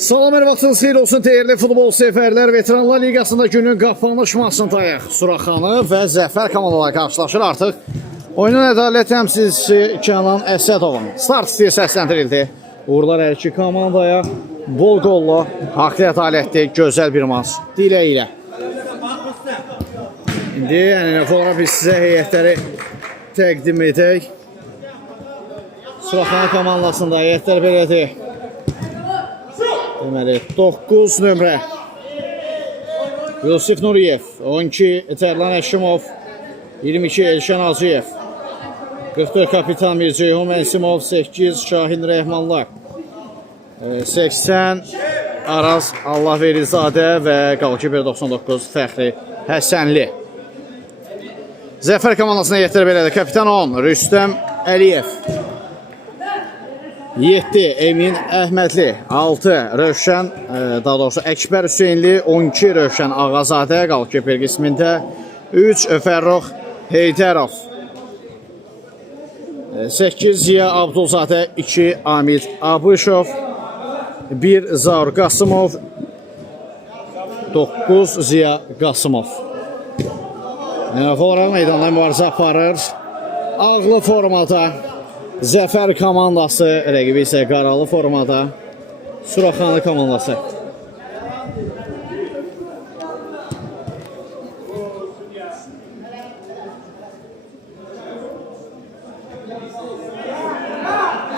Salam, hər vaxtınız xeyir olsun dəyərli futbol severlər. Veteranlar Liqasında günün qapanış maçındayıq. Suraxanı və Zəfər komandaları qarşılaşır artıq. Oyunun ədalət təmsilçisi Kənan Əsədovun start istəyi səsləndirildi. Uğurlar hər iki komandaya. Bol qollu, haqlı ədalətli, gözəl bir maç diləyilə. İndi ənənəvi olaraq biz sizə heyətləri təqdim edək. Suraxanı komandasında heyətlər belədir. Deməli, 9 nömrə Yusif Nuriyev, 12 Tərlan Əşimov, 22 Elşən Hacıyev, 44 kapitan Mirceyhun Mənsimov, 8 Şahin Rəhmanlar, 80 Araz Allahverizadə və qalkiper 99 Fəxri Həsənli. Zəfər komandasına yetdir belədir. Kapitan 10 Rüstəm Əliyev, 7 Emin Əhmədli, 6 Rövşən, daha doğrusu Əkbər Hüseynli, 12 Rövşən Ağazadə, qalkiper qismində, 3 Fərrux Heydərov, 8 Ziya Abdulzadə, 2 Amid Abışov, 1 Zaur Qasımov, 9 Ziya Qasımov. Olaraq meydanlar mübarizə aparır. Ağlı formada Zəfər komandası, rəqibi isə qaralı formada Suraxanı komandası.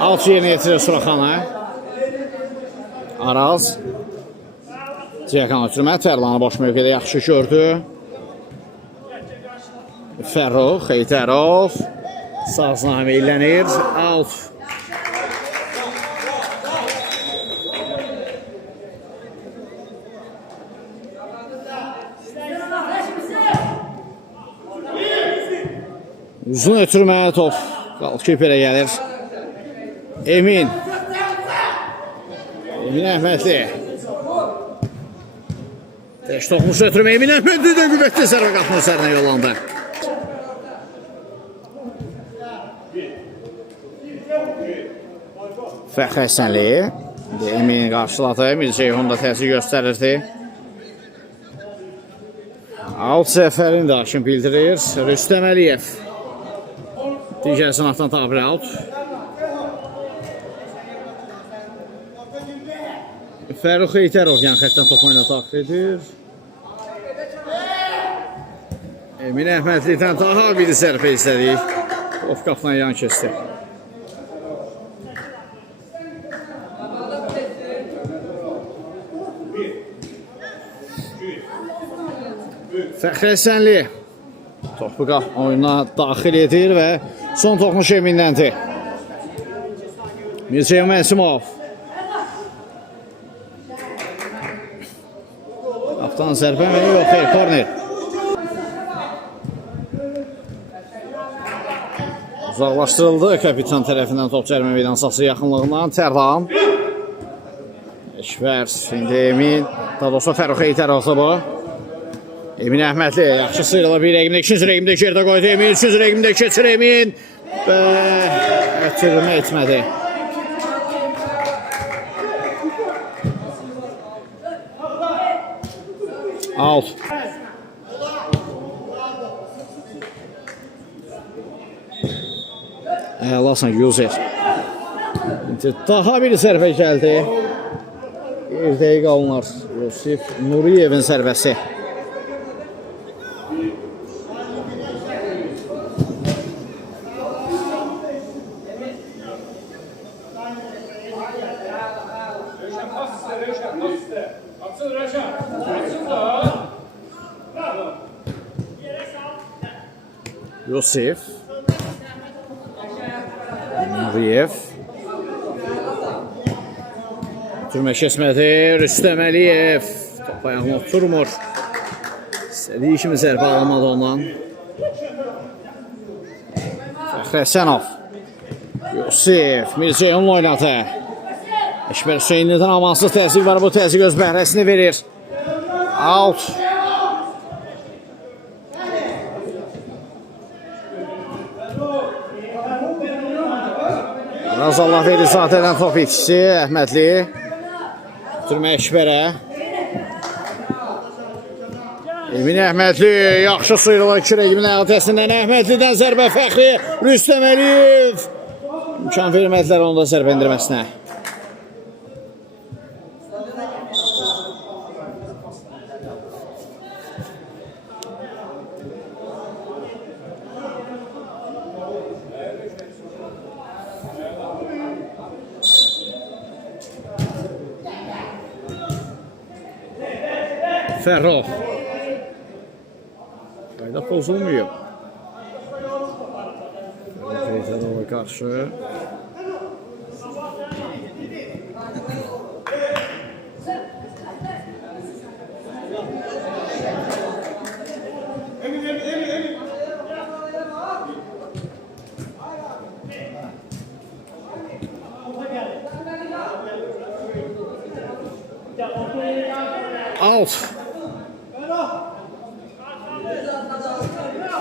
Alt yerinə yetirir Suraxanı. Araz Ciyakan ötürmə, Tərlanı boş mövqedə yaxşı gördü. Fərrux Heydərov saznamə illənir. Out. Uzun ötürmə top qalkiperə gəlir. Emin Əhmədli. Təş toxmuş ötürmə Emin Əhmədlidən qüvvətli zərbə qapının üzərinə yollandı. Fəxri Həsənli Emin qarşıladı. Mirceyhun da təsir göstərirdi. Alt Zəfərin də hakim bildirir. Rüstəm Əliyev digər sınaqdan tabiri out. Fərrux Heydərov yan xətdən top oyuna daxil edir. Emin Əhmədlidən daha bir zərbə izlədik. Of qapına yan keçdi. Fəxri Həsənli topu oyuna daxil edir və son toxunuş Emindəndir. Mirceyhun Mənsimov. Qaptan zərbə mi? Yox, xeyr, korner. Uzaqlaşdırıldı kapitan tərəfindən top cərimə meydançası yaxınlığından. Tərlan. Əkbər, indi Emin. Daha doğrusu Fərrux Heydərovsa bu. Emin Əhmədli yaxşı sıyrılır bir rəqimdə, ikinci rəqimdə yerdə qoydu Emin, üçüncü rəqimdə keçir Emin və ötürmə etmədi. Out. Əlasan Yusif. Daha bir zərbə gəldi. Bir dəqiqə alınır Yusif Nuriyevin zərbəsi. Yusif Nuriyev Türmə kəsmədi. Rüstəm Əliyev top ayağına oturmur. İstədiyi kimi zərbə alamadı ondan. Fəxri Həsənov Yusif Mirceyhunla oynadı. Əkbər Hüseynlidən amansız təzyiq var. Bu təzyiq öz bəhrəsini verir. Out. Araz Allahverizadədən top itişi Əhmədli. Türmə Eşberə. Emin Əhmədli yaxşı sıyrılan iki rəqimin əhatəsindən Əhmədlidən zərbə Fəxri Rüstəm Əliyev. İmkan vermədilər onu da zərbə endirməsinə. Fərrux. Qayda pozulmuyor. Feyzərov'a qarşı. Out.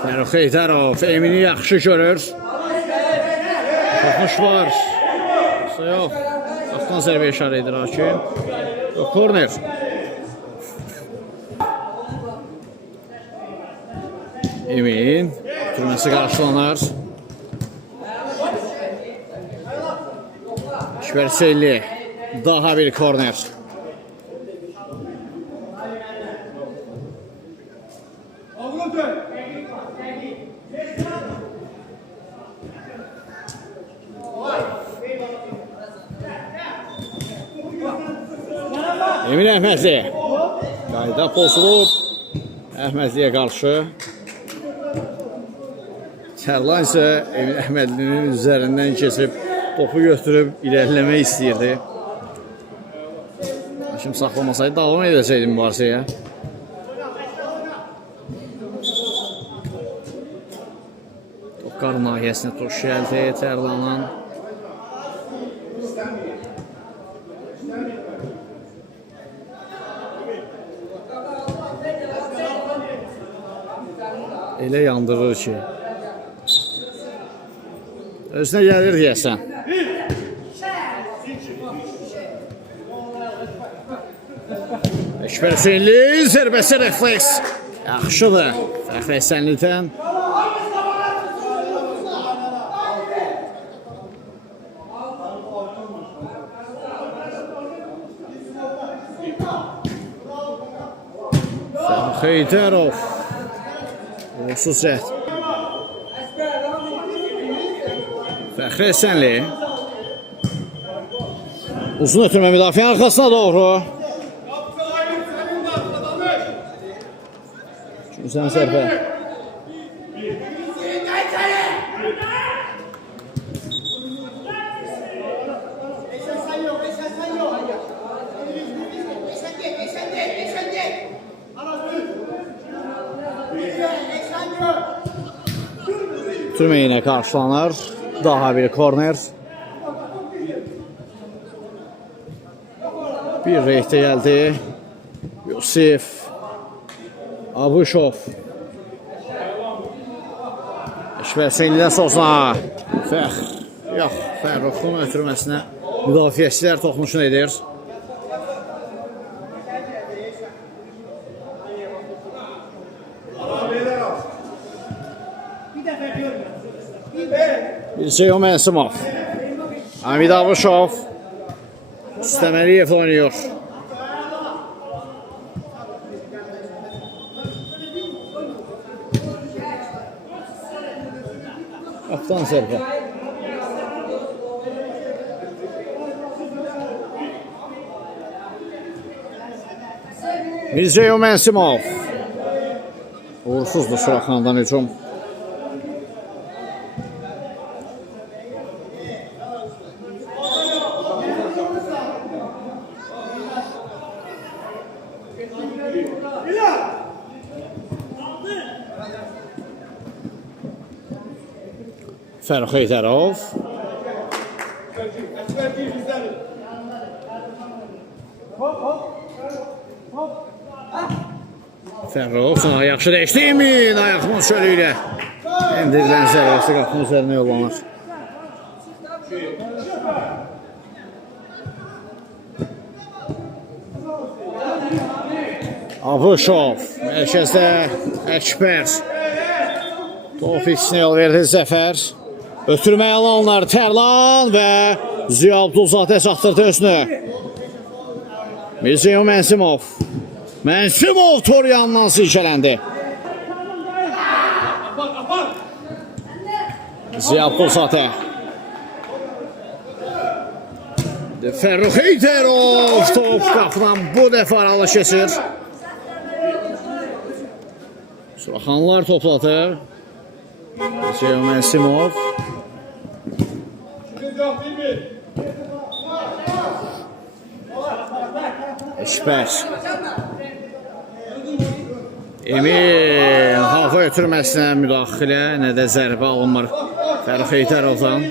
Fərrux Heydərov Emini yaxşı görür. Toxuş var. Yox. Axtan zərbə işarə edir hakim. Korner. Emin. Türməsi qarşılanar. Şverselli. Daha bir korner. Emin Əhmədli. Qayda pozulub. Əhmədliyə qarşı. Tərlan isə Emin Əhmədlinin üzərindən keçib topu götürüb irəliləmək istəyirdi. Şimdi saxlamasaydı davam edəcəkdi mübarizəyə. Top qarın nahiyəsinə toş gəldi Tərlanan. Elə yandırır ki. Özünə gəlir deyəsən. Eşber Hüseynli zərbəsi refleks. Yaxşıdır. Fəxri Həsənlidən. Fərrux Heydərov. Uğursuz cəhd. Fəxri Həsənli. Uzun ötürmə müdafiə arxasına doğru. Güzel zərbə. Türmə yine qarşılanır. Daha bir korner. Bir reytə gəldi. Yusif Abuşov. Eşber Hüseynlidən sozuna. Fərruxun ötürməsinə müdafiəçilər toxunuşunu edir. Bilceyo Mənsimov. Hamid Abuşov. Rüstəm Əliyev oynuyor. Kaptan zərbə. Bilceyo Mənsimov. Uğursuzdur Suraxandan hücum. Fərrux Heydərov. Fərrux sana yaxşı dəyişdi. Emin ayaqımın şöyle ilə. Endirilən zərbəsi qapının üzərinə yollanır. Abuşov, mərkəzdə Əkbər. Top içinə yol verdi Zəfər. Ötürməyə alanlar Tərlan və Ziya Abdulzadə çatdırdı özünü. Mirziyo Mənsimov. Mənsimov tor yanından silkələndi. Ziya Abdulzadə. Fərrux Heydərov top qapıdan bu dəfə aralı keçir. Suraxanlar topladı. Mirziyo Mənsimov. Əkbər. Emin hava ötürməsinə müdaxilə, nə də zərbə alınmır Fərrux Heydərovdan.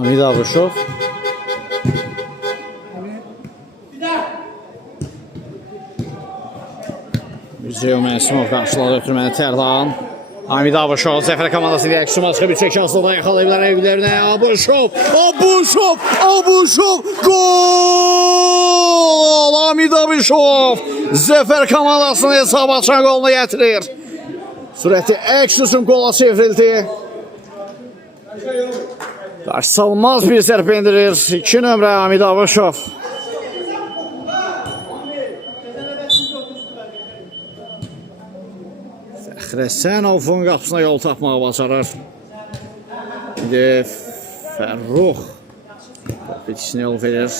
Hamid Abuşov. Mirziyo Mənsimov qarşıladı ötürməni Tərlan. Hamid Abuşov, Zəfər komandasının reaksiyon maçı bir çək şanslıda yaxalayıblar evlərinə. Abuşov, Abuşov, Abuşov, gol! Hamid Abuşov, Zəfər komandasının hesab açan qolunu gətirir. Sürəti əks üçün qola çevrildi. Qarşısalmaz bir zərbə indirir. 2 nömrə Hamid Abuşov. Fəxrəsənovun qapısına yol tapmağı bacarır. İndi Fərrux bitkisine yol verir.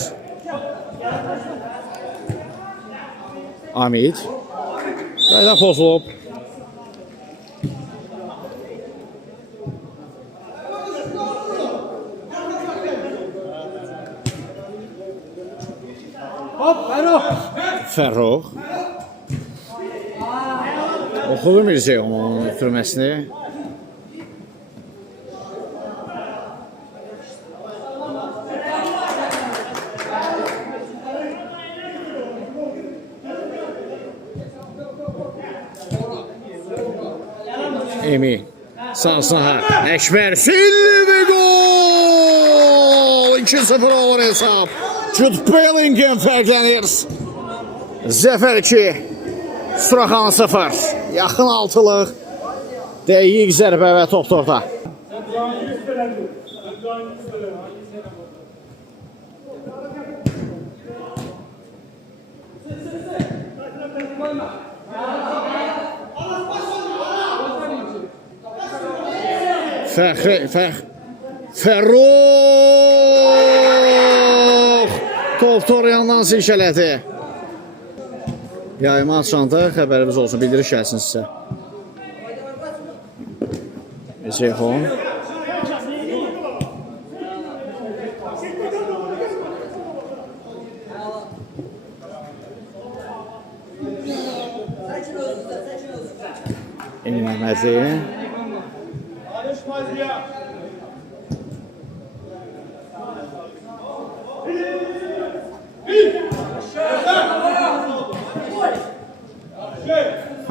Hamid. Qayda pozulub. Fərrux. Oxudu Mirziyo onun ötürməsini. Emin. Sansıha. Əkbər Silvi gol! 2-0 olur hesab. Jude Bellingham fərqlənir. Zəfər 2. Suraxanı 0. Yaxın altılıq. Dəqiq zərbə və top torda. Fərrux top yandan silkələdi. Yayma açanda xəbərimiz olsun, bildiriş gəlsin sizə. Ceyhun. Emin Məhmədli.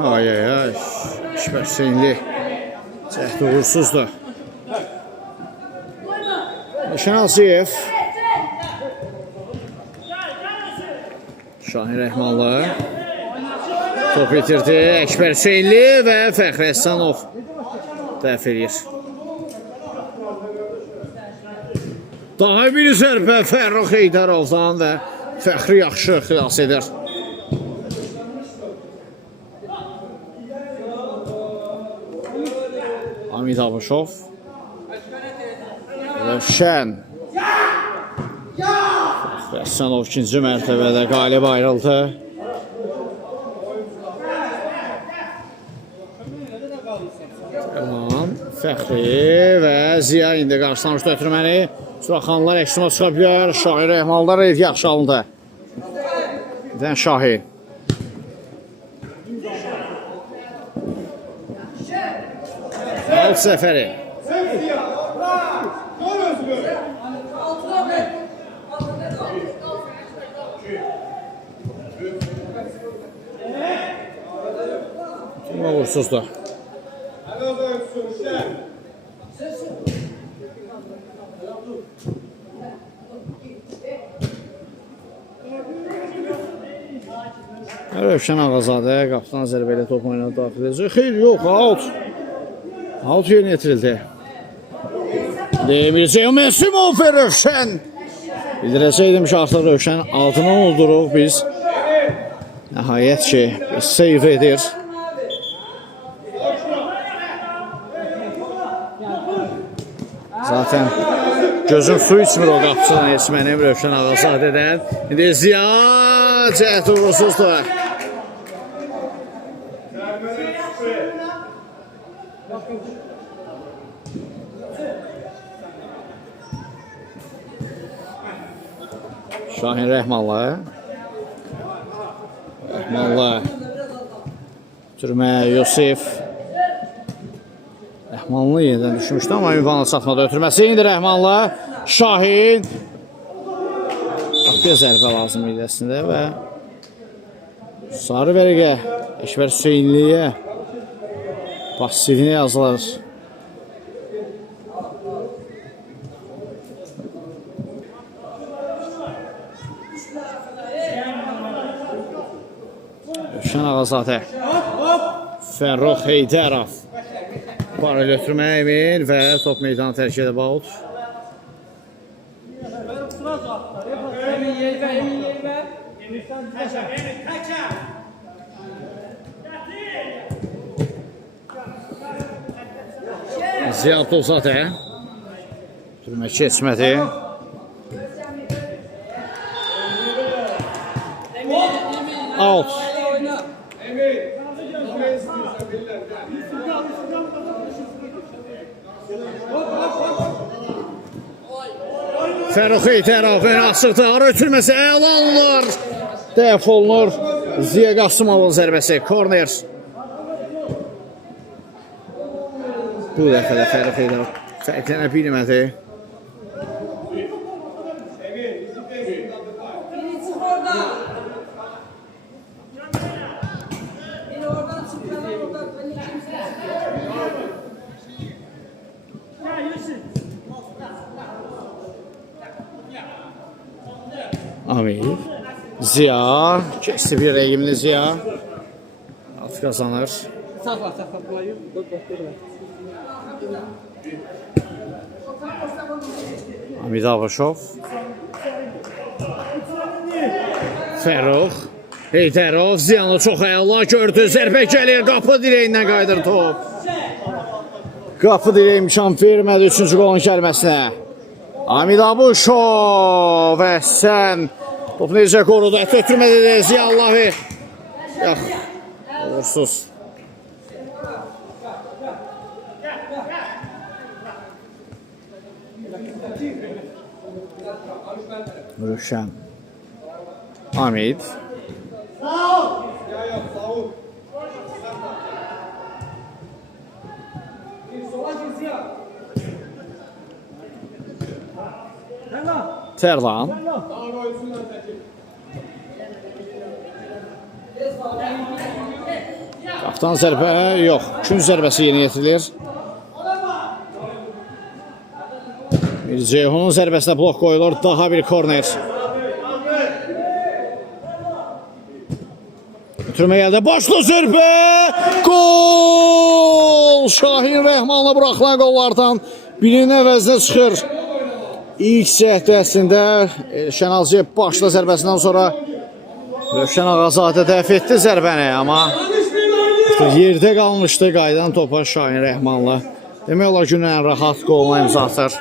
Ay ay ay. Şübhəsinli. Cəhd uğursuzdur. Şənal Ziyev. Şahin Rəhmanlı. Top itirdi. Əkbər Hüseynli və Fəxri Həsənov dəf edir. Daha bir zərbə Fərrux Heydərovdan və Fəxri yaxşı xilas edir. Hamid Abuşov. Rövşən. Həsənov ikinci mərtəbədə qalib ayrıldı. Fəxri və Ziya indi qarşılamışdı ötürməni. Suraxanlar əksima çıxa bilər. Şahin Rəhmanlar yaxşı alındı. Dən Şahin. Alt Zəfəri. Uğursuzdur. Rövşən Ağazadə qapıdan zərbə ilə top oyuna daxil edəcək. Xeyr, yox, out. Out yerinə yetirildi. Demir Ceyhun Məsimov və Rövşən. Bildirəcəkdim ki, artıq Rövşən altına olduruq biz. Nəhayət ki, seyv edir. Zaten gözüm su içmir o qapıçıdan heç mənim Rövşən Ağazadədən. İndi Ziya cəhət uğursuzdur. Şahin Rəhmanlı. Rəhmanlı. Türmə Yusif. Rəhmanlı yenidən düşmüşdü, amma ünvanla çatmadı ötürməsi. İndi Rəhmanlı. Şahin. Qapıya zərbə lazım idi əslində və sarı vərəqə Əşvər Hüseynliyə pasivinə yazılır. Rövşən Ağazadə. Fərrux Heydərov. Paralel ötürmə Emil və top meydanı tərk edib out. Ziyad Ozadə. Ötürmə keçmədi. Out. Fərrux Heydərov asıqdır, ötürməsi əla alınır. Dəf olunur. Ziya Qasımovun zərbəsi, korner. Bu dəfə də Fərrux Heydərov fərqlənə bilmədi. Amir. Ziya. Keçdi bir rəqimli Ziya. At qazanır. Hamid Avaşov. Fərrux Heydərov. Ziyanı çox əla gördü. Zərbə gəlir. Qapı direyindən qaydır top. Qapı direyi imkan vermədi 3-cü qolun gəlməsinə. Hamid Avaşov. Əhsən. Top necə qorudu? Ötürmədi də Ziya Allahi. Yox. Uğursuz. Rövşən. Hamid. Tərlan. Qaptan zərbə yox. Kün zərbəsi yeni yetirilir. Bir Ceyhunun zərbəsinə blok qoyulur. Daha bir korner. Ötürmə gəldi. Başlı zərbə. Gol! Şahin Rəhmanla buraxılan qollardan birinin əvəzinə çıxır. İlk cəhdə əslində Şənalcı başlı zərbəsindən sonra Rövşən Ağazadə dəf etdi zərbəni, amma yerdə qalmışdı qaydan topa Şahin Rəhmanla. Demək olar günün ən rahat qoluna imza atır.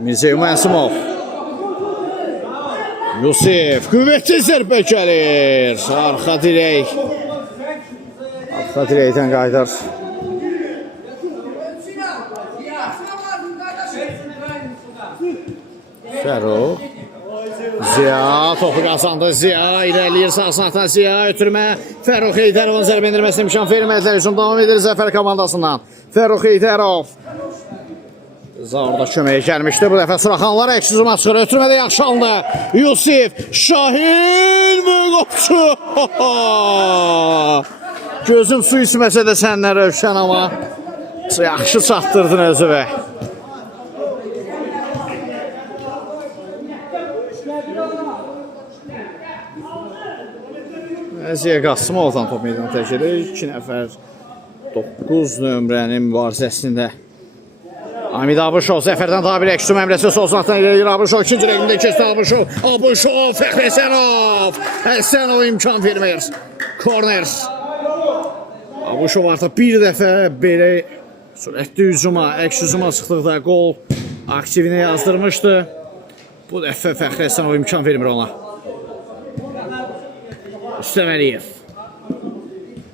Mirceyhun Məsimov. Yusif, qüvvətli zərbə gəlir. Arxa dirək. Arxa dirəkdən qaydır. Fərrux. Ziya topu qazandı. Ziya irəliyir sağ sınaqdan Ziya ötürmə. Fərrux Heydərovun zərbə endirməsinə imkan vermədilər. Hücum davam edir Zəfər komandasından. Fərrux Heydərov. Zaur da köməyə gəlmişdi. Bu dəfə Suraxanlar əks-hücuma çıxır. Ötürmədə yaxşı aldı. Yusif Şahin Müqopçu. Gözüm su içməsə də səndən Rövşən, amma yaxşı çatdırdın özü və. Əziyə Qasımovdan top meydana tərk edir. 2 nəfər 9 nömrənin mübarizəsində. Hamid Abışov Zəfərdən daha bir əks-hücum əmrəsi Sozlatdan eləyir. Abışov ikinci rəqimdə keçdi. Abışov Fəxri Həsənov. Həsənov imkan vermir. Korner. Abışov artıq bir dəfə belə sürətli hücuma, əks-hücuma çıxdıqda qol aktivinə yazdırmışdı. Bu dəfə Fəxri Həsənov imkan vermir ona. Rüstəm Əliyev.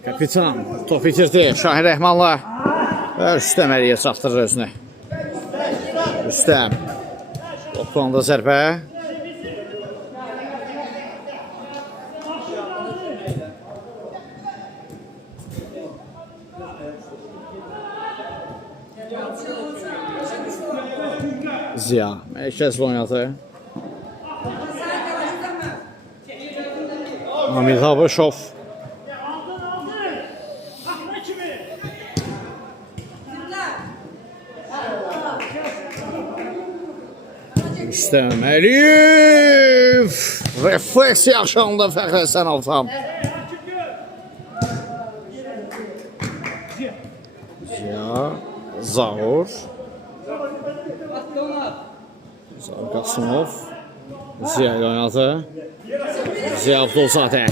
Kapitan top itirdi. Şahin Rəhmanla və Rüstəm Əliyev çatdırır özünü. Rüstəm. Toplandı zərbə. Ziya. Mərkəzli oynadı. Hamid Abışov. Rüstəm Əliyev. Refleks yaxşandı Fəxri Həsənovdan. Ziya. Zaur. Zaur Qasımov. Ziya ilə oynadı. Ziya Abdulzadə.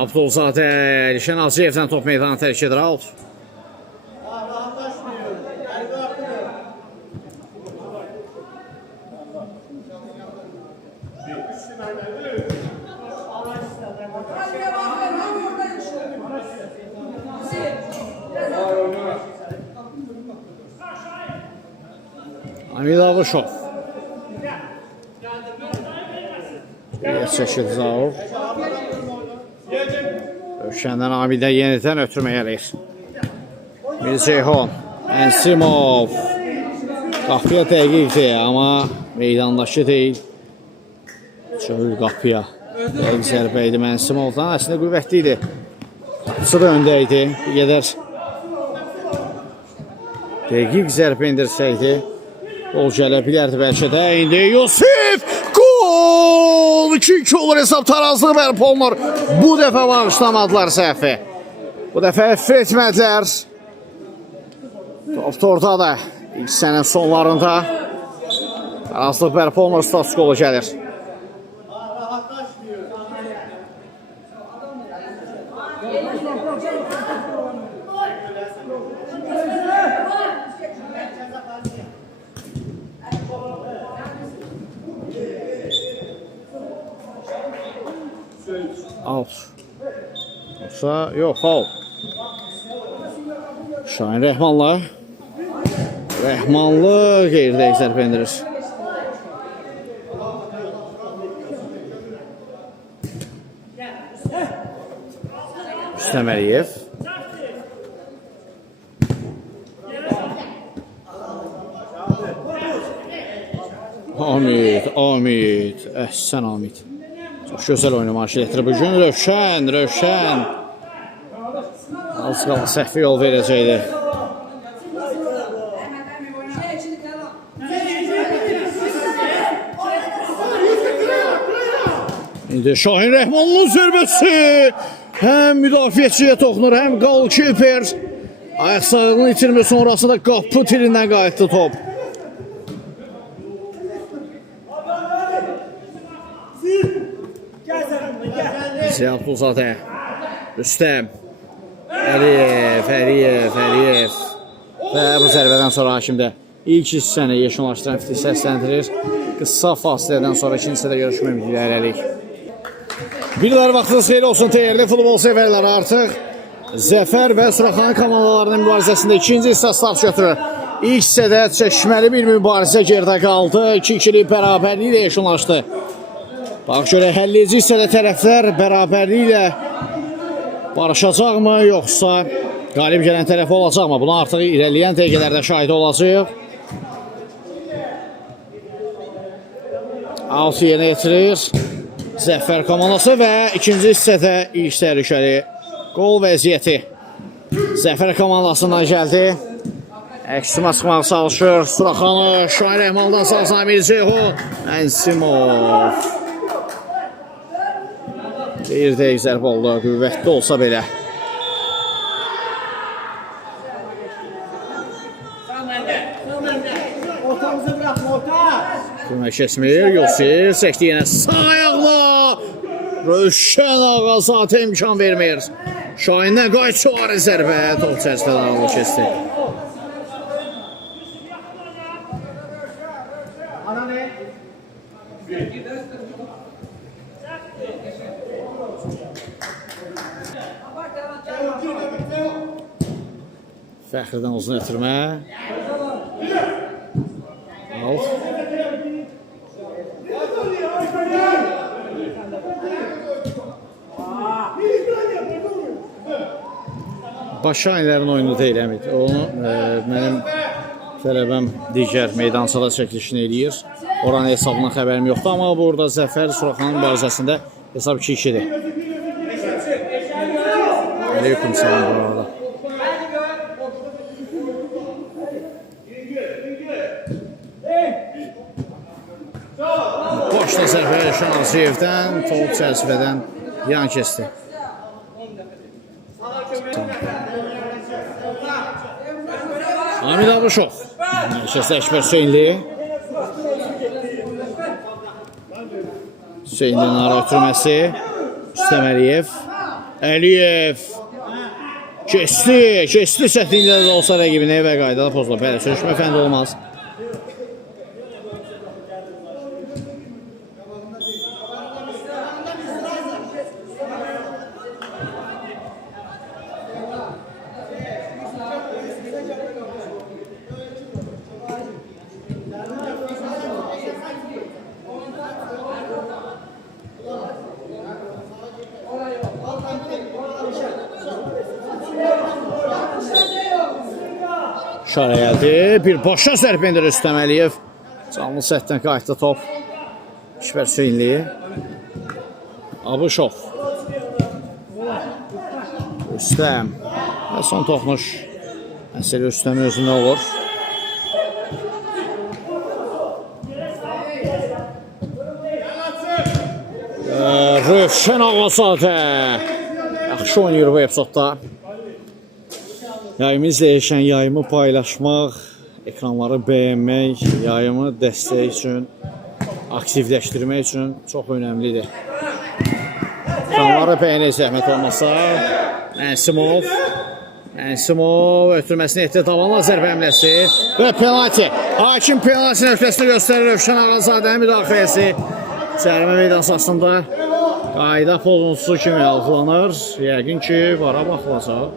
Abdulzadə Elşən Hacıyevdən top meydanı tərk edir. Out. Hamid Abışov. Çəkil Zaur. Rövşəndən Hamidə yenidən ötürməyə eləyir. Mirceyhon. Ensimov. Qapıya dəqiqdir, amma meydandakı deyil. Çövül qapıya. Dəqiq zərbə idi Ensimovdan. Əslində qüvvətli idi. Qapısı da öndə idi. Bir qədər dəqiq zərbə indirsəydi gol gələ bilərdi bəlkə də. İndi Yusif! Gol! 2-2 olur hesab, tarazlığı bərpa olunur. Bu dəfə bağışlamadılar səhvi. Bu dəfə əff etmədilər. Top orada da ilk sənin sonlarında tarazlıq bərpa olunur, status golu gəlir. Out. Yoksa yok, faul. Şahin Rəhmanla. Rəhmanlı qeyri-dəqiq zərbə endirir. Rüstəm Əliyev. Hamid. Əhsən Hamid. Çox gözəl oynamaq gətirir bugün. Rövşən. Az qala səhvi yol verəcəkdi. İndi Şahin Rəhmanlının zərbəsi. Həm müdafiəçiyə toxunur, həm qolkiper. Ayaq sağlığını itirmir, sonrasında qapı tirindən qayıtdı top. Ziya Abdulzadə. Rüstəm Əliyev. Və bu zərbədən sonra hakimdə ilk hissəni yekunlaşdıran fiti səsləndirir. Qısa fasilədən sonra ikinci hissədə görüşmə ümidi hələlik. Birlər vaxtınız xeyir olsun dəyərli futbol sevərlər. Artıq Zəfər və Suraxanın komandalarının mübarizəsində ikinci hissə start götürür. İlk hissədə çəkişməli bir mübarizə gerdə qaldı. 2-2'lik bərabərliklə yekunlaşdı. Bax görə həlləyici hissədə tərəflər bərabərliklə barışacaqmı, yoxsa qalib gələn tərəf olacaqmı? Buna artıq irəliyən dəqiqələrdə şahid olacaq. Out yerinə yetirir Zəfər komandası və ikinci hissədə ilk təhlükəli qol vəziyyəti Zəfər komandasından gəldi. Əksima çıxmaq çalışır. Suraxanı Şahin Rəhmandan salsan Mirceyhun Mənsimov. Bir dəqiq zərbə oldu, qüvvətli olsa belə. Kömək kəsmir, Yusif çəkdi yenə sağ ayaqla. Rövşən Ağazadə imkan vermir. Şahindən qayçıvarı zərbə, top çərçivədən aldı kəsdi. Fəxridən uzun ötürmə. Alt. Başşahinlərin oyunu deyil, əmid. Onu mənim tələbəm digər meydançada çəkilişini eləyir. Oranın hesabından xəbərim yoxdur, amma burada Zəfər Suraxanın mübarizəsində hesab 2-2-dir. Aleyküm salam bu arada. Boşda zərfə Şanaziyevdən, top çərçivədən yan kəsdi. Amid Abuşov. Kəsdi Əkbər Hüseynli. Hüseynli nara ötürməsi. Rüstəm Əliyev. Əliyev. Kəsdi çətinliklə də olsa rəqibini və qaydada pozulur. Bəli, sürüşmə fənd olmaz. Şara gəldi. Bir boşa zərb endir Rüstəm Əliyev. Canlı səhətdən qayıtdı top. Əkbər Hüseynli. Abuşov. Rüstəm. Və son toxunuş. Məsələ Rüstəm özündə olur. Rövşən Ağazadə. Yaxşı oynayır bu epizodda. Yayımı izləyişən, yayımı paylaşmaq, ekranları bəyənmək, yayımı dəstək üçün, aktivləşdirmək üçün çox önəmlidir. Ekranları bəyənək zəhmət olmasa. Mənsimov ötürməsini etdi, davanla zərbə həmləsi və penalti. Hakim penalti nöqtəsini göstərir Rövşən Ağazadənin müdaxiləsi. Cərimə meydansasında qayda pozuntusu kimi algılanır. Yəqin ki, vara baxılacaq.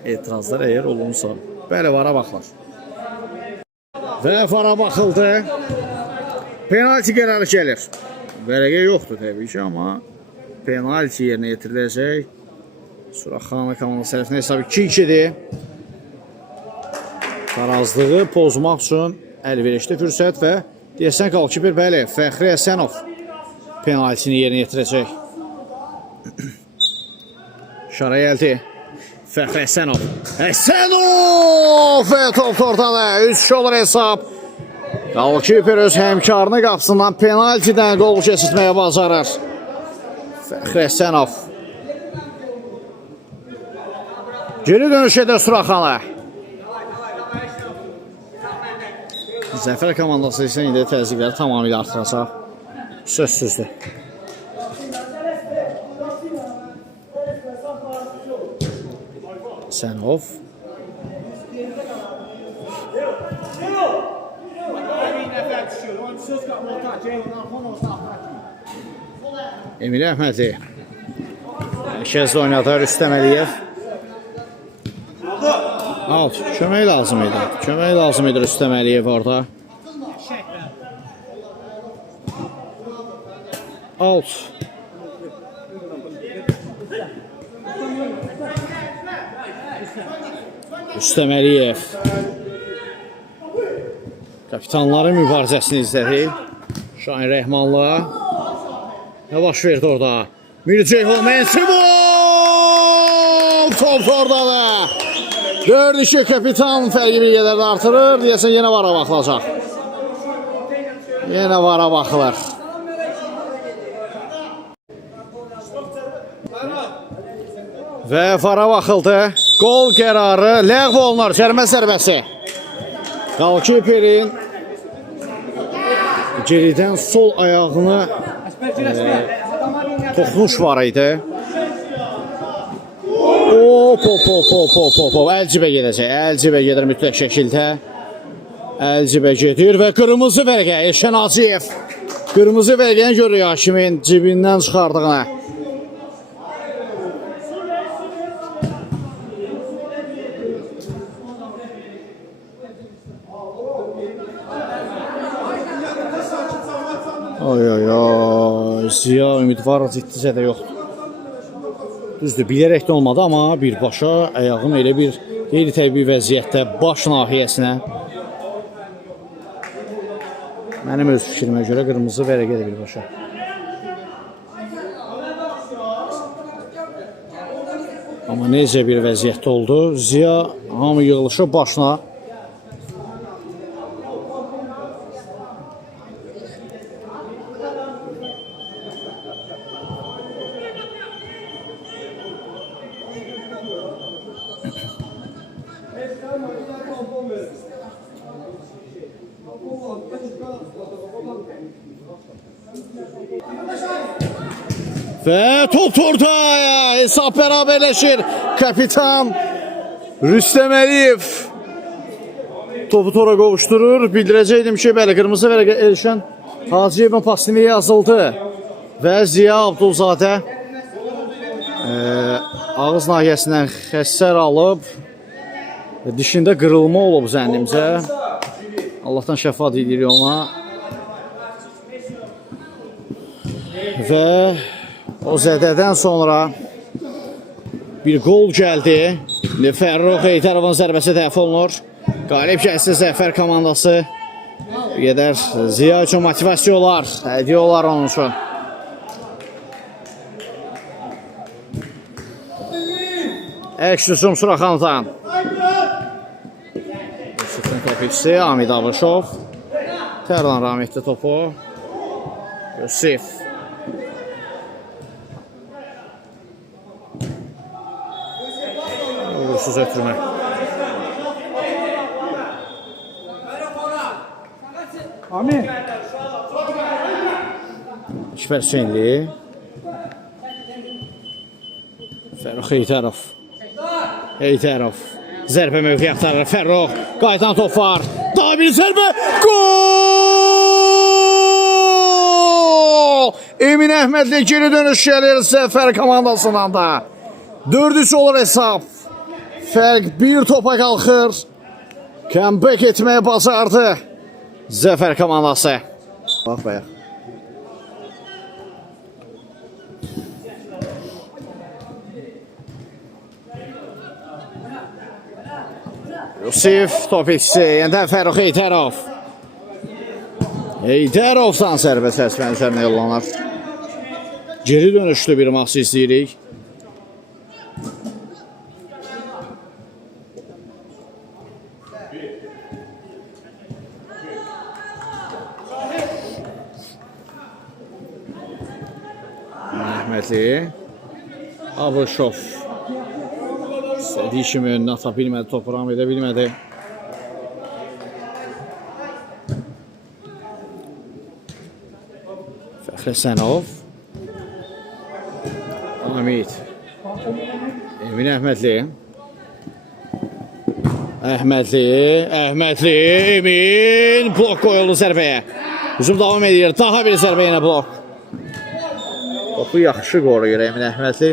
Etirazlar əgər olunsa. Bəli, vara baxılır. Və vara baxıldı. Penalti qərarı gəlir. Vərəqə yoxdur təbii ki, amma penalti yerinə yetiriləcək. Suraxanı komandası tərəfindən hesab 2-2-dir. Tarazlığı pozmaq üçün əlverişli fürsət və deyəsən qalkiper, bəli, Fəxri Həsənov penaltini yerinə yetirəcək. Şara gəldi. Fəxri Həsənov. Həsənov! Və top ortada. 3 olur hesab. Qalkiper öz həmkarını qapısından penaltidən qol keçirtməyə bacarır. Fəxri Həsənov. Geri dönüş edir Suraxanı. Zəfər komandası isə indi təzyiqləri tamamilə artıracaq. Sözsüzdür. Həsənov. Emil Əhmədli. Mərkəzdə oynadı Rüstəm Əliyev. Alt. Kömək lazım idi. Kömək lazım idi Rüstəm Əliyev orada. Alt. Rüstəm Əliyev. Kapitanların mübarizəsini izlədik. Şahin Rəhmanlı. Nə baş verdi orada? Mirceyhov Mensibov! Top oradadır. 4-2 kapitan fərqi bir yerlərdə artırır. Deyəsən yenə vara baxılacaq. Yenə vara baxılır. Və vara baxıldı. Qol qərarı ləğv olunur. Cərimə zərbəsi. Qalkiperin geridən sol ayağını toxunuş var idi. Əlcibə gedəcək. Əlcibə gedir mütləq şəkildə. Əlcibə gedir və qırmızı vərəqə Elşən Hacıyev. Qırmızı vərəqəni görür hakimin cibindən çıxardığını. Ziya ümidvar ciddi də yoxdur. Düzdür, bilərək də olmadı, amma birbaşa ayağım elə bir qeyri-təbii vəziyyətdə baş nahiyəsinə. Mənim öz fikrimə görə qırmızı vərəqədir birbaşa. Amma necə bir vəziyyətdə oldu? Ziya hamı yığılışıb başına. Və top ortaya hesab bərabərləşir. Kapitan Rüstəm Əliyev topu tora qovuşdurur. Bildirəcəkdim ki, bəli, qırmızı vərəqə Elşən Hacıyevin pasını yazıldı və Ziya Abdulzadə ağız nahiyəsindən xəssər alıb dişində qırılma olub zənnimcə. Allahdan şəfa deyilir ona. Və o zədədən sonra bir qol gəldi. Fərrux Heydərovun zərbəsi dəf olunur. Qalib gəlsin Zəfər komandası. Bir qədər Ziya üçün motivasiyalar ediyorlar onun üçün. Əks-rüsum Suraxandan. Sütun topikçisi Amid Abışov. Tərlan ram etdi topu. Yusif. Uğursuz ötürmə. Amin. Şüpər Hüseynli. Fərrux Heydərov. Heydərov. Zərbə mövqi axtarır. Fərrux. Qayıdan top var. Daha bir zərbə. Gol! Emin Əhmədli geri dönüş gəlir Zəfər komandasından da. 4-3 olur hesab. Fərq bir topa qalxır. Comeback etməyə bacardı Zəfər komandası. Bax bayaq. Yusif topikçisi, yeniden Fərrux Heydərov. Heydərovdan zərbə səsməni üzərinə yollanır. Geri dönüşlü bir maçı izləyirik. Əhmədli Abışov istədiyi kimi önünə ata bilmədi, topu ram edə bilmədi. Fəxri Sənov Amid Emin Əhmədli Əhmədli Emin blok qoyuldu zərbəyə. Hücum davam edir, daha bir zərbə yenə blok. Topu yaxşı qoruyur Emin Əhmədli.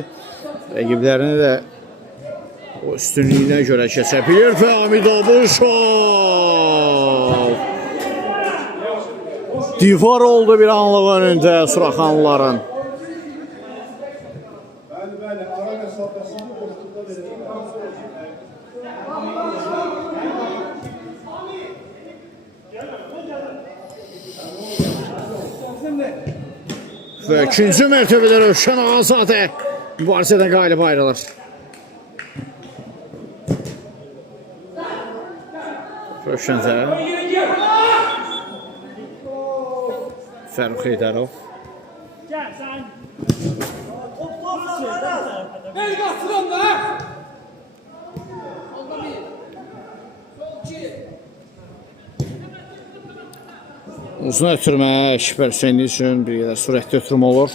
Rəqiblərini də o üstünlüyünə görə keçə bilir. Amid Abışov divar oldu bir anlıq önündə Suraxanlıların. Və ikinci mərtəbədə Rövşən Ağazadə mübarizədən qalib ayrılır. Rövşənzə Fərruq Heydərov. Uzun ötürmə Şiper Hüseyni üçün bir qədər sürətli ötürmə olur.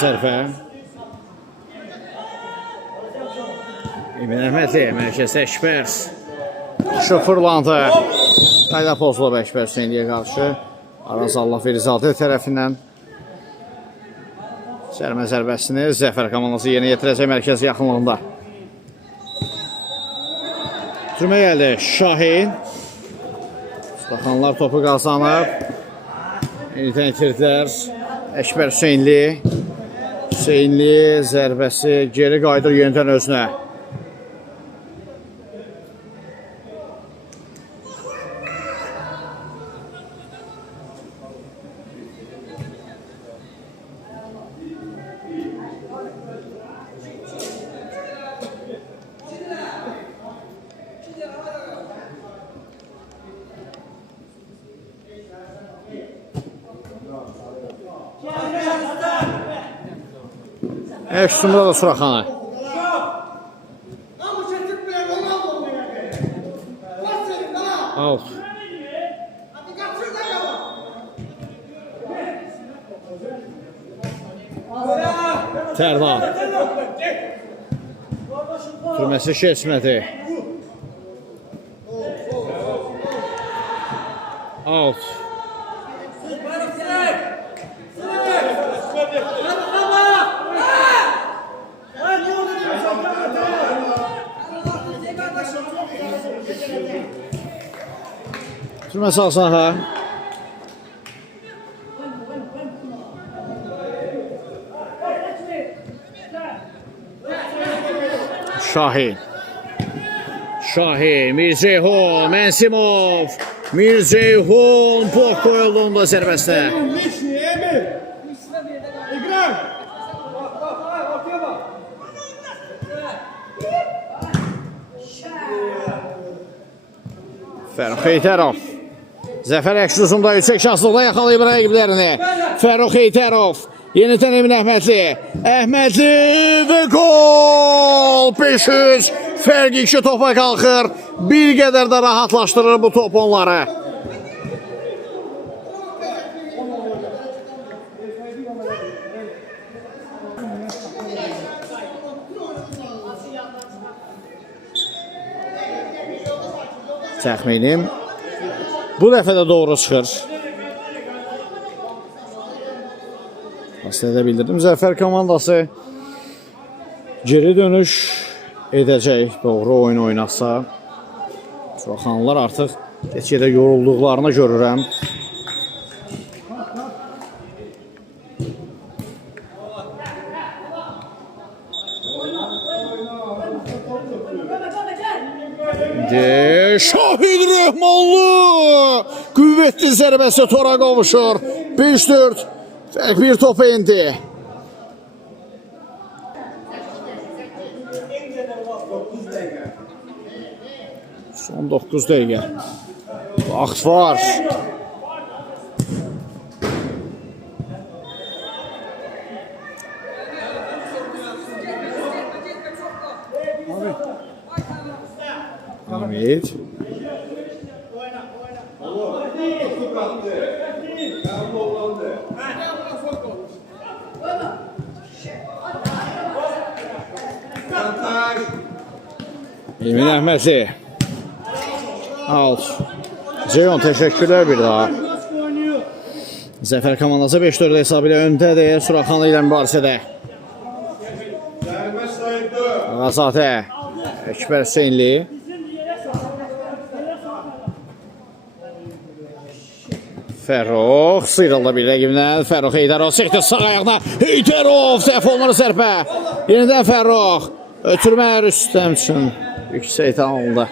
Sərfə Emin Əhmədli mərkəzdə Şipers şofırlandı. Qayda pozulub Əkbər Hüseynliyə qarşı Araz Allah Verizadə tərəfindən cərmə zərbəsini Zəfər komandası yerinə yetirəcək mərkəz yaxınlığında. Türmə gəldi Şahin. Suraxanlar topu qazanıb. Yenidən itirdilər Əkbər Hüseynli. Hüseynli zərbəsi geri qaydır yenidən özünə. Əksumda da Suraxanı. Out. Tərlan. Türməsi keçmədi. Out. Türmə sağ saha. Şahin. Şahin, Mirzeyhun, Mənsimov. Mirzeyhun blok qoyulduğunda zərbəsinə. Fərruq Heydərov. Zəfər Əksuzumda yüksək şanslıqla yaxalayıb rəqiblərini. Fərruq Heydərov. Yenidən Emin Əhmədli. Əhmədli və gol! 500. Fərq 2 topa qalxır. Bir qədər də rahatlaşdırır bu top onları. Təxminim bu dəfə də doğru çıxır. Aslında bildirdim, Zəfər komandası geri dönüş edəcək, doğru oyun oynasa. Suraxanlılar artıq keçədə yorulduqlarını görürəm. Şahid Rəhmanlı qüvvətli zərbəsi tora qovuşur. 5-4 fərq bir topa indi. Son 9 dəqiqə. Vaxt var. Hamid. Emin Əhmədli. Out. Ceyhun təşəkkürlər bir daha. Zəfər komandası 5-4 hesabı ilə öndədir. Suraxanlı ilə mübarizədə. Ağazadə. Əkbər Hüseynli. Fərrux sıyrıldı bir rəqibdən. Fərrux Heydərov çəkdi sağ ayaqla. Heydərov səhv olmalı zərbə. Yenidən Fərrux. Ötürmə Rüstəm üçün yüksək tamamında.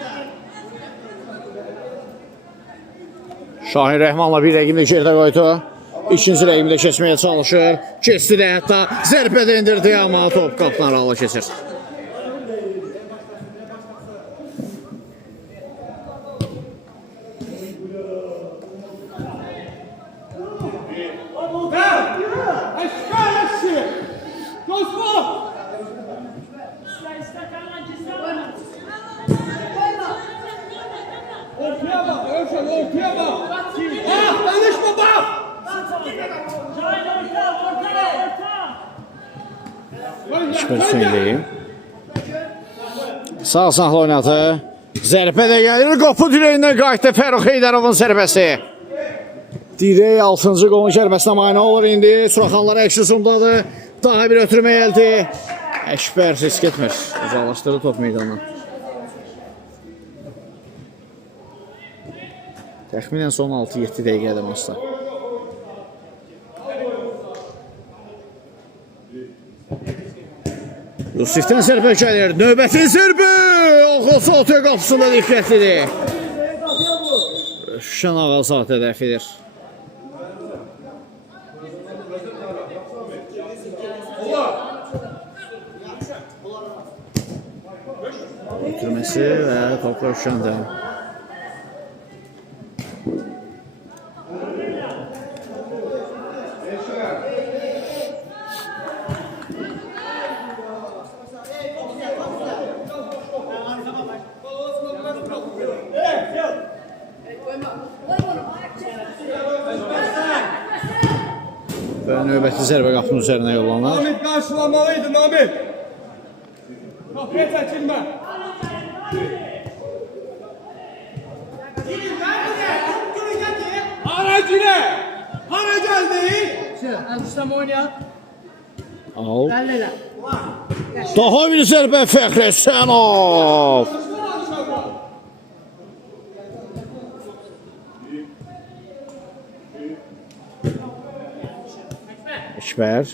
Şahin Rəhmanla bir rəqibini gerdə qoydu. İkinci rəqibini də keçməyə çalışır. Keçdi də hətta zərbə də indirdi, amma top qapıdan aralı keçir. Sağ saxla oynadı. Zərbə də gəlir. Qapı dirəyindən qayıtdı Fərrux Heydərovun zərbəsi. Dirək 6-cı qolun zərbəsinə mane olur indi. Suraxanlar əksi zoomdadır. Daha bir ötürmə gəldi. Əkbər risk etmir. Uzaqlaşdırdı top meydandan. Təxminən son 6-7 dəqiqədir maçda. Yusifdən zərbə gəlir. Növbəti zərbə! Oxusu otuya qapısında diqqətlidir. Şən Ağazadə dəf edir. Ötürməsi və topla Şəndə. Və növbəti zərbə qapının üzərinə yollanır. Namid qarşılamalıydın, Namid. Qapıya çəkilmə. Hara girə? Hara gəldi? Əl-Rüstəm oynayaq. Al. Əllə elə. Daha bir zərbə Fəxri Hüseynov. Əkbər.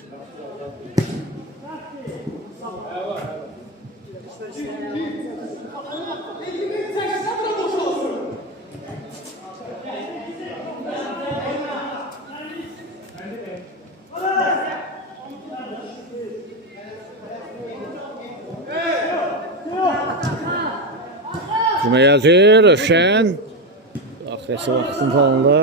Cümə gəldi, Rövşən. Axirəsi vaxtın tanındı.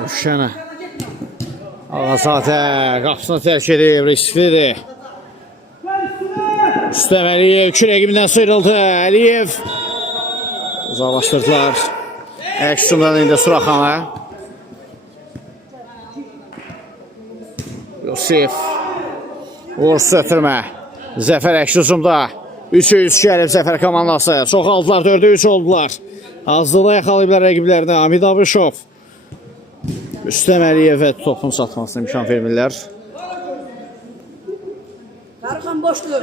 Rövşənə. Ağazadə qapısını tərk edib, risklidir. Rüstəm Əliyev 2 rəqibindən sıyrıldı. Əliyev uzaqlaşdırdılar. Əksumdan indi Suraxana. Yusif. Uğursuz ötürmə. Zəfər Əksumda. 3-3 gəlib Zəfər komandası. Çox aldılar, 4-3 oldular. Azlıqda yaxalayıblar rəqiblərini. Hamid Abışov. Rüstəm Əliyevə topun çatmasına imkan vermirlər. Qarıqan boşdur.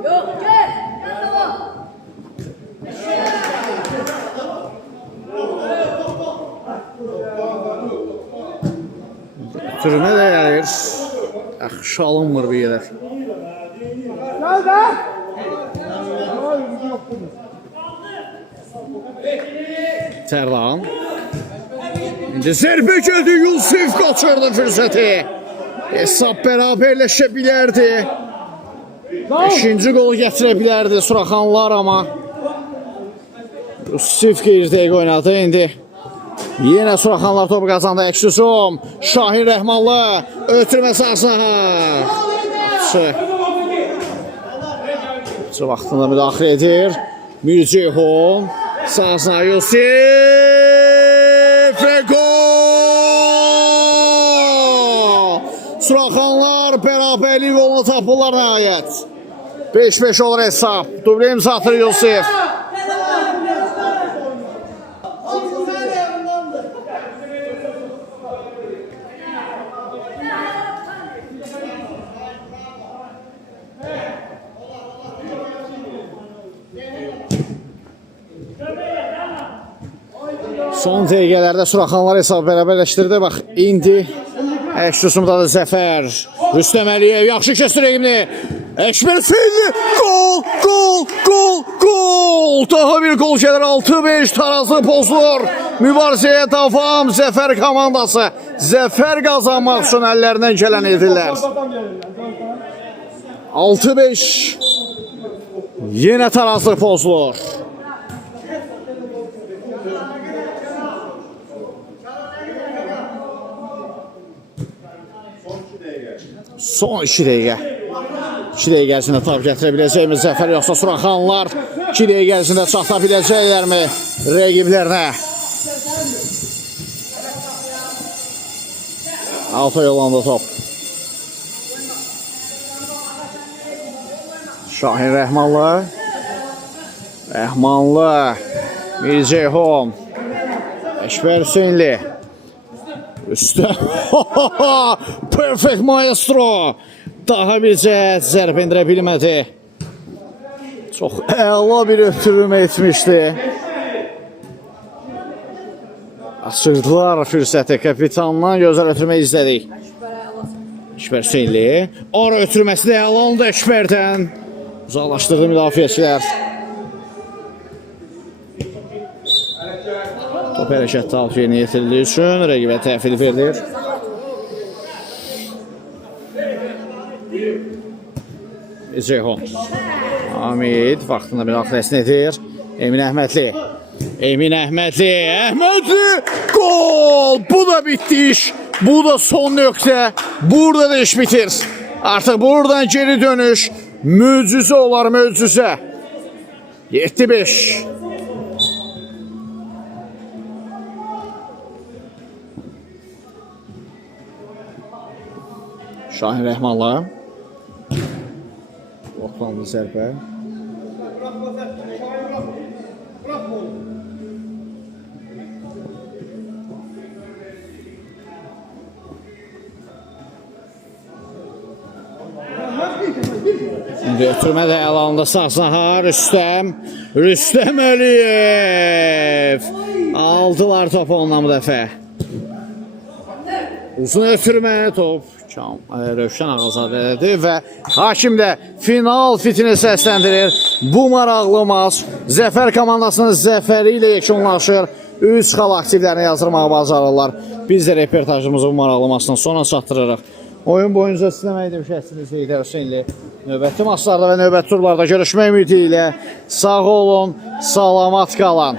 Yox, gəl. Türmə də gəlir. Yaxşı alınmır bir yerlər. Gəl də. Tərlan. İndi zərbə gəldi. Yusif qaçırdı fürsəti. Hesab bərabərləşə bilərdi. İkinci qolu gətirə bilərdi Suraxanlar, amma Yusif qeyri-dəqiq oynadı. İndi yenə Suraxanlar topu qazandı. Əksüsum. Şahin Rəhmanlı. Ötürmə sahasına. Atçı vaxtında müdaxilə edir. Mirceyhun. Sahasına Yusif. Və gol! Suraxanlar bərabərlik yolunu tapırlar nəhayət. 5-5 olur hesab. Dublə imza atır Yusif. Son dəqiqələrdə Suraxanlar hesabı bərabərləşdirdi. Bax, indi əks-rüsumda da Zəfər. Rüstəm Əliyev yaxşı kəsdir rəqibini. Əşbərfilli, gol, gol, gol, gol. Daha bir gol gəlir, 6-5 tarazı pozulur. Mübarizəyə davam Zəfər komandası. Zəfər qazanmaq üçün əllərindən gələn edirlər. 6-5. Yenə tarazı pozulur. Son 2 dəqiqə. 2 dəqiqə ərzində tab gətirə biləcəkmi Zəfər, yoxsa Suraxanlar 2 dəqiqə ərzində çata biləcəklərmi rəqiblərinə? Alta yolanda top. Şahin Rəhmanlı. Rəhmanlı. Mirceyhom. Əşbər Hüseynli. Üstə. Perfect maestro. Daha bir cəhət zərb endirə bilmədi. Çox əla bir ötürüm etmişdi. Açırdılar fürsəti. Kapitandan gözəl ötürmə izlədik. Əşbər Hüseynli. Ara ötürməsi də əlandı Əşbərdən. Uzaqlaşdırdı müdafiəçilər. Top hərəkətdə alt yerinə yetirildiyi üçün rəqibə təhvil verilir. Ceyhon. Hamid vaxtında müdaxiləsini edir. Emin Əhmədli. Emin Əhmədli. Əhmədli. Gol. Bu da bitdi iş. Bu da son nöqtə. Burada da iş bitir. Artıq buradan geri dönüş. Möcüzə olar, möcüzə. 7-5. Şahin Rəhmanlı. Bloklandı zərbə. İndi ötürmə də əlanında sağ-sağa Rüstəm Əliyev. Aldılar topu ondan bu dəfə. Uzun ötürmə top. Rövşən Ağazadədir və hakim də final fitini səsləndirir. Bu maraqlı maç Zəfər komandasının zəfəri ilə yekunlaşır. 3 xal aktivlərini yazdırmağı bacarırlar. Biz də reportajımızı bu maraqlı maçdan sonra çatdırırıq. Oyun boyunca istəməkdir şəhsiniz Heydər Hüseynli. Növbəti maçlarda və növbəti turlarda görüşmək ümidi ilə sağ olun, salamat qalan.